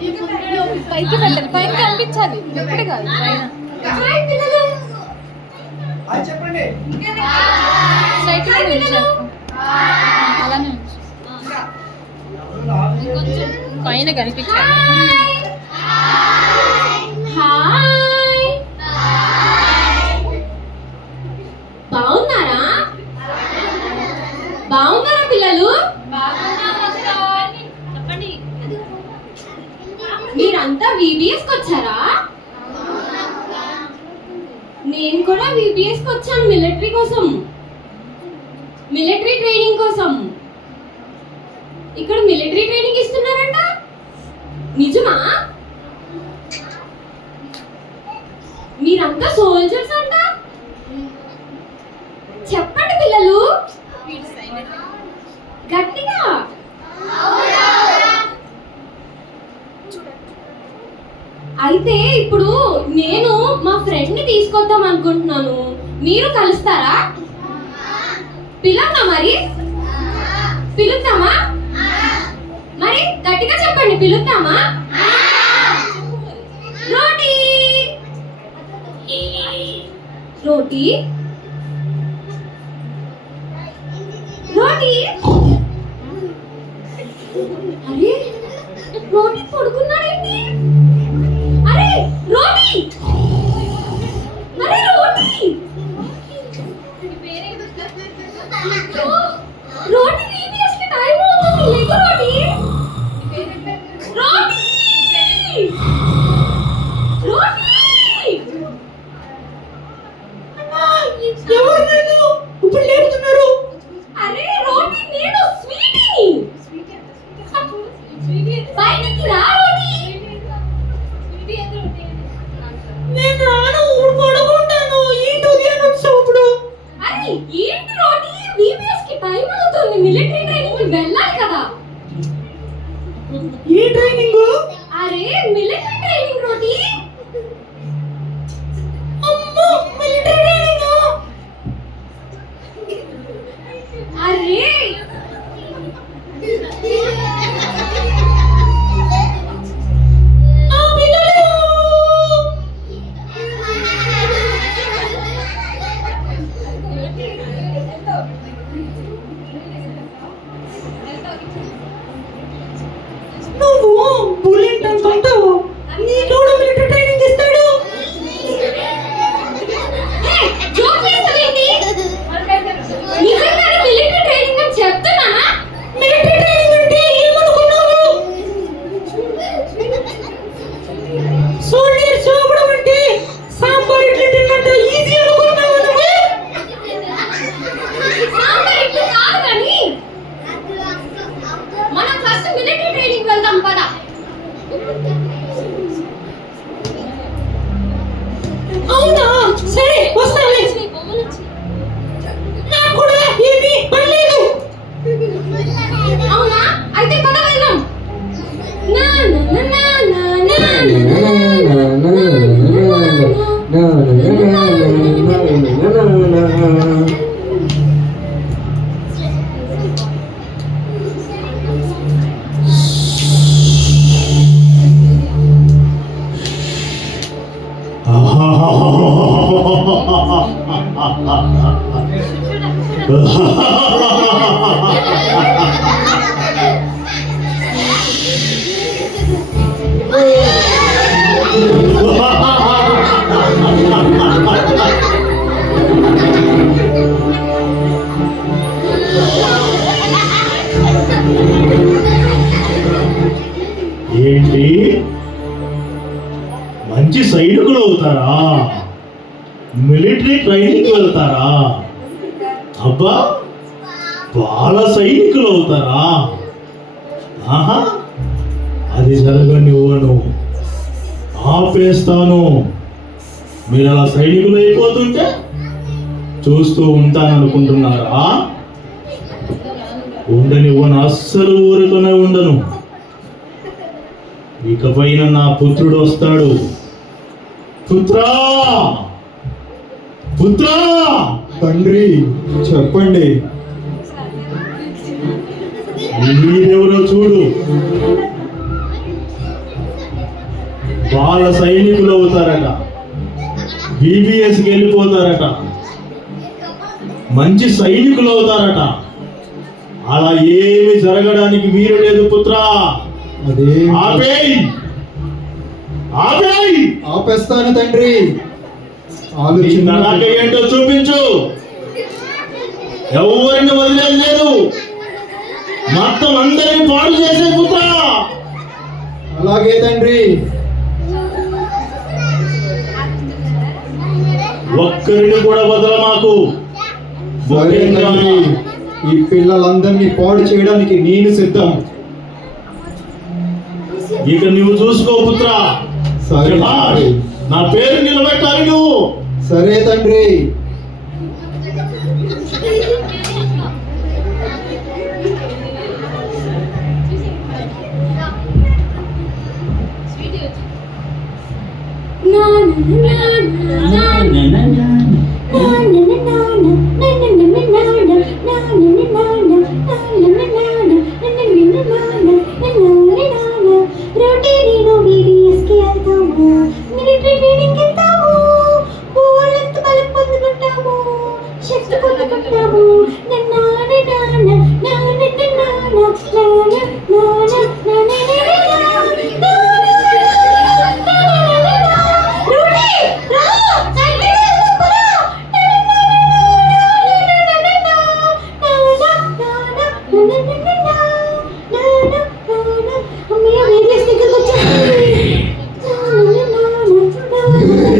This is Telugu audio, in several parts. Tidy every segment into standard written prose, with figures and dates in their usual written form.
పైకి పెట్టాలి, పైకి కనిపించాలి, ఎప్పుడు కాదు చెప్పండి. అలానే కొంచెం పైన కనిపించాలి. బాగున్నారా? బాగున్నారా పిల్లలు? చెప్పండి. మీరంతా VBSకి వచ్చారా? నేను కూడా VBSకి వచ్చాను, మిలిటరీ కోసం, మిలిటరీ ట్రైనింగ్ కోసం. ఇక్కడ మిలిటరీ ట్రైనింగ్ ఇస్తున్నారంట, నిజమా? మీరంతా సోల్జర్స్ అంట. చెప్పండి పిల్లలు గట్టిగా. అయితే ఇప్పుడు నేను మా ఫ్రెండ్ ని తీసుకొద్దాం అనుకుంటున్నాను, మీరు కలుస్తారా? పిలుద్దామా? మరి పిలుద్దామా? మరి గట్టిగా చెప్పండి, పిలుద్దామా? రోటీ రోటీ రోటీ. అరే రోటీ పడుకున్నాడేంటి? అరే రోటీ, అరే రోటీ, రోటీ VBS కి టైం అవుతుంది, లేకు రోటీ. రోటీ రోటీ. ఎవరు నేను ఇప్పుడు లేపుతున్నారు? అరే రోటీ నేను, స్వీటీ. బయటికి రా రోటీ. నేను రాను, పడుకుంటాను. ఏంటి ఉదయం వచ్చావు ఇప్పుడు? అరే ఏంటి రోటీ, VBS కి టైం అవుతుంది, మిలిటరీ ట్రైనింగ్ కి వెళ్ళాలి కదా. ఏ ట్రైనింగ్? అరే మిలిటరీ ట్రైనింగ్ రోటీ. అమ్మో, మిలిటరీ ట్రైనింగ్. అరే నువ్వు బుల్లెట్ అనుకుంటావు, నీకు కూడా మిలిటరీ ట్రైనింగ్ ఇస్తాడు. జోక్ చేస్తావేంటి? నిజంగానే మిలిటరీ ట్రైనింగ్ అని చెప్తున్నానా? మిలిటరీ ట్రైనింగ్ అంటే ఏమనుకున్నావు? సోల్జర్ చూపడం అంటే సాంబార్ ఇడ్లీ తిన్నంత ఈజీ అనుకున్నావు నువ్వు? సాంబార్ ఇడ్లీ కాదు కానీ మనం ఫస్ట్ మిలిటరీ ట్రైనింగ్ వెళ్దాం పద. అవునా, సరే వస్తాలే. నాకు కూడా ఏమీ పర్లేదు. అవునా, అయితే పద వెళ్దాం. నా నా నా నా నా నా ఏంటి, మంచి సైనికులు అవుతారా? మిలిటరీ ట్రైనింగ్ వెళ్తారా? అబ్బా, బాల సైనికులు అవుతారా? ఆహా, అది జరగనివ్వను, ఆపేస్తాను. మీరు అలా సైనికులు అయిపోతుంటే చూస్తూ ఉంటాననుకుంటున్నారా? ఉండనివ్వను, అస్సలు ఊరికనే ఉండను. ఇకపైన నా పుత్రుడు వస్తాడు. పుత్రా, పుత్రా. తండ్రి చెప్పండి. మీరెవరో చూడు. వాళ్ళ సైనికులు అవుతారట, బీబీఎస్కి వెళ్ళిపోతారట, మంచి సైనికులు అవుతారట. అలా ఏమి జరగడానికి వీలు లేదు పుత్రా. అదే ఆపేయ్, ఆపేయ్. ఆపేస్తాను తండ్రి. నీ ఆలోచన తడాఖా ఏంటో చూపించు. ఎవరిని వదిలేదు లేదు, మొత్తం అందరినీ పాడు చేసే పుత్రా. అలాగే తండ్రి. ఒక్కరిని కూడా వదల మాకు. సరే తండ్రి, ఈ పిల్లలందరినీ పాడు చేయడానికి నేను సిద్ధం. ఇక నువ్వు చూసుకో పుత్రా. సరే శభాష్. తండ్రి. నా పేరు నిలబెట్టాలి నువ్వు. సరే తండ్రి.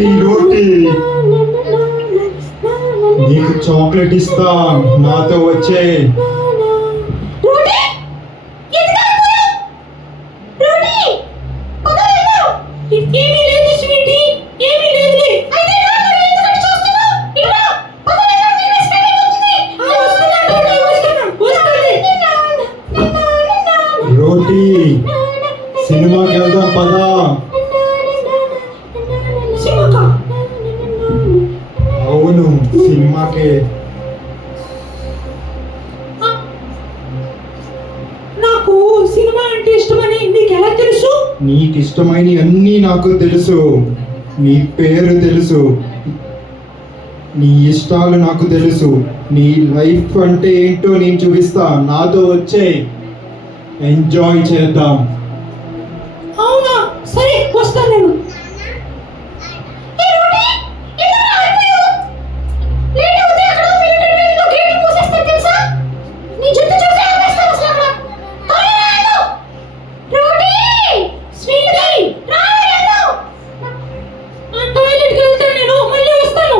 ఏయ్ రోటి, నీకు చాక్లెట్ ఇస్తా, నాతో వచ్చే. ఏమీ లేదు స్వీటీ, ఏమీ లేదులే. అయితే నాన్న ఎందుకంటే చూస్తున్నావు? ఇట్లా పదవి రోటి, సినిమాకి వెళ్దాం పదా. అవును, సినిమాకే. నాకు సినిమా అంటే ఇష్టమని నీకు ఎలా తెలుసు? నీకు ఇష్టమైన అన్నీ నాకు తెలుసు. నీ పేరు తెలుసు, నీ ఇష్టాలు నాకు తెలుసు. నీ లైఫ్ అంటే ఏంటో నేను చూపిస్తా. నాతో వచ్చే, ఎంజాయ్ చేద్దాం. అవునా, సరే వస్తాను నేను. టాయిలెట్కి వెళ్తాను నేను, మళ్ళీ వస్తాను.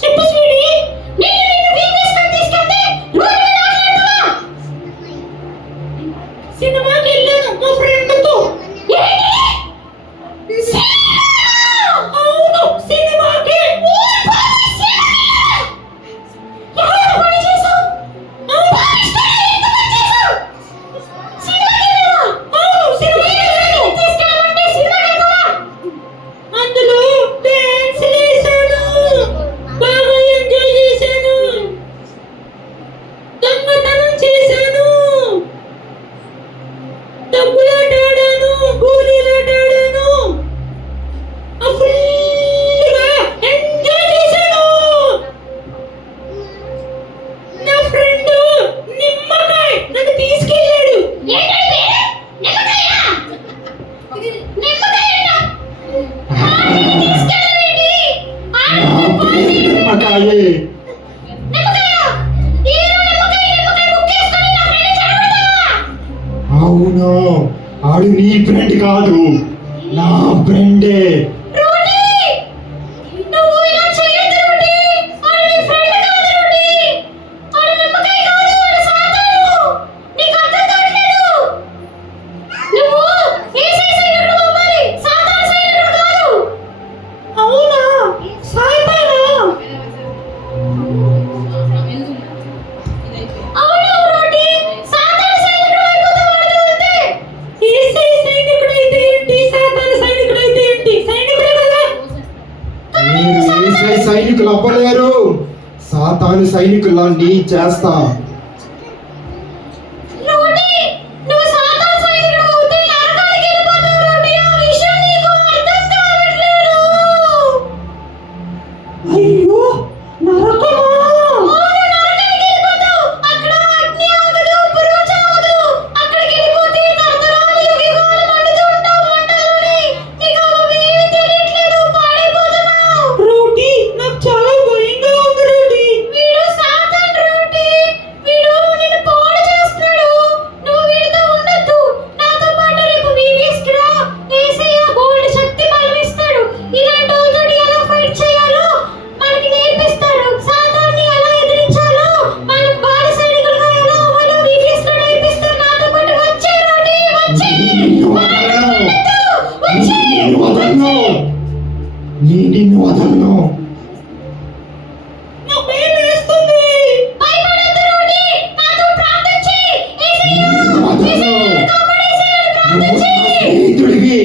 చెప్పు స్వీటీ, నేను నిన్ను వీక్నెస్ కి తీసుకెళ్తే రోడ్డు మీద ఆటలాడుతావా? సినిమాకి వెళ్ళాను మా ఫ్రెండ్ తో. అవును, సినిమాకి. అందులో డాన్స్ చేశాను, బాగా ఎంజాయ్ చేశాను, దొంగతనం చేశాను, డబ్బులాట ఆడాను, గోళీలాట ఆడాను, ఫుల్గా ఎంజాయ్ చేశాను. నా ఫ్రెండ్ నిమ్మకాయ నన్ను తీసుకెళ్ళాడు. నిమ్మకాయే. అవును, ఆడు నీ ఫ్రెండ్ కాదు, నా ఫ్రెండే. అవునా, సాతానా? అవును రోటి, సాతాను సైనికుడు అయిపోతావు అంటే. యేసయ్య సైనికుడైతే ఏంటి, సాతాను సైనికుడైతే ఏంటి? సైనికుడే కదా. మీరు యేసయ్య సైనికులు అవ్వలేరు, సాతాను సైనికులన్నీ చేస్తా. రోటి, నువ్వు సాతాను సైనికుడు అవుతే నరకానికి వెళ్ళిపోతావు రోటి. ఆ విషయం నీకు అర్థం కావట్లేదు. అయ్యో, నరకమా? అవును, నరకానికి వెళ్ళిపోతావు. అక్కడ అగ్ని ఆగదు, పురుగు చావదు. అక్కడికి వెళ్ళిపోతే తరతరాలు యుగాలు మండుతూ ఉంటావు మంటలోనే. నీకు అవేమీ తెలియట్లేదు, పాడైపోతున్నావు. రోటి, నాకు చాలా భయంగా ఉంది రోటి. వీడు సాతాన్ రోటి. వీడు నిన్ను పాడు చేస్తున్నాడు. నువ్వు వీడితో ఉండొద్దు. నాతో పాటు రేపు VBS కి రా. యేసయ్య బోల్డ్ శక్తి బలం ఇస్తాడు. ఇలాంటి వాళ్ళతోటి ఎలా ఫైట్ చేయాలో మనకి నేర్పిస్తాడు. సాతాన్ని ఎలా ఎదిరించాలో, మనం బాల సైనికులుగా ఎలా అవ్వాలో VBS లో నేర్పిస్తాడు. నాతో పాటు వచ్చే రోటి, వచ్చే. నిన్ను వదలను. నిన్ను వదలను. నాకు భయం వేస్తుంది. భయపడొద్దు రోటి, నాతో ప్రార్థన చెయ్యి. యేసయ్య, నిన్ను వదలను. యేసయ్య కాపాడేసేయని ప్రార్థన నువ్వు నా చెయ్యి. స్నేహితుడివి.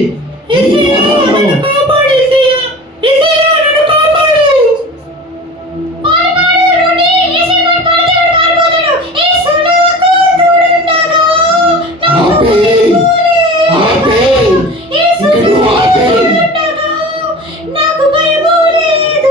యేసయ్య, నన్ను కాపాడు యేసయ్య. యేసయ్య, నన్ను కాపాడు. పాడు రోటి. యేసయ్య మన పాడితే వాడు పారిపోతాడు. యేసు నాకు తోడుండగా, ఆపే, ఆపే. యేసు ఇక నువ్వు ఆపే. నాకు భయము లేదు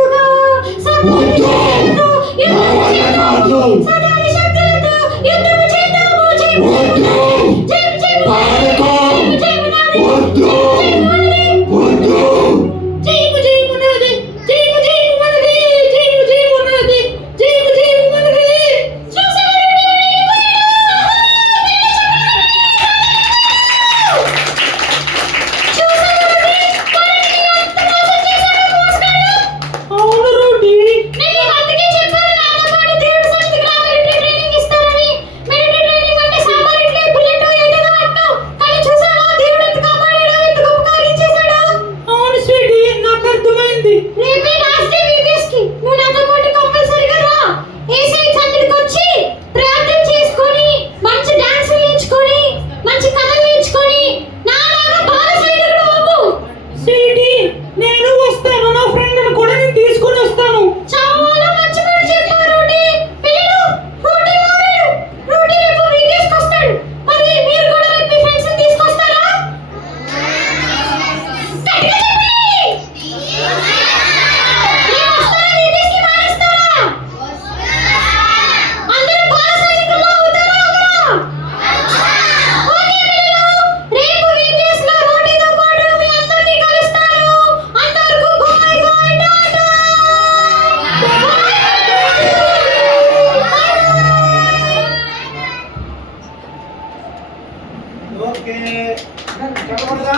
ఓకే చెప్పకూడదా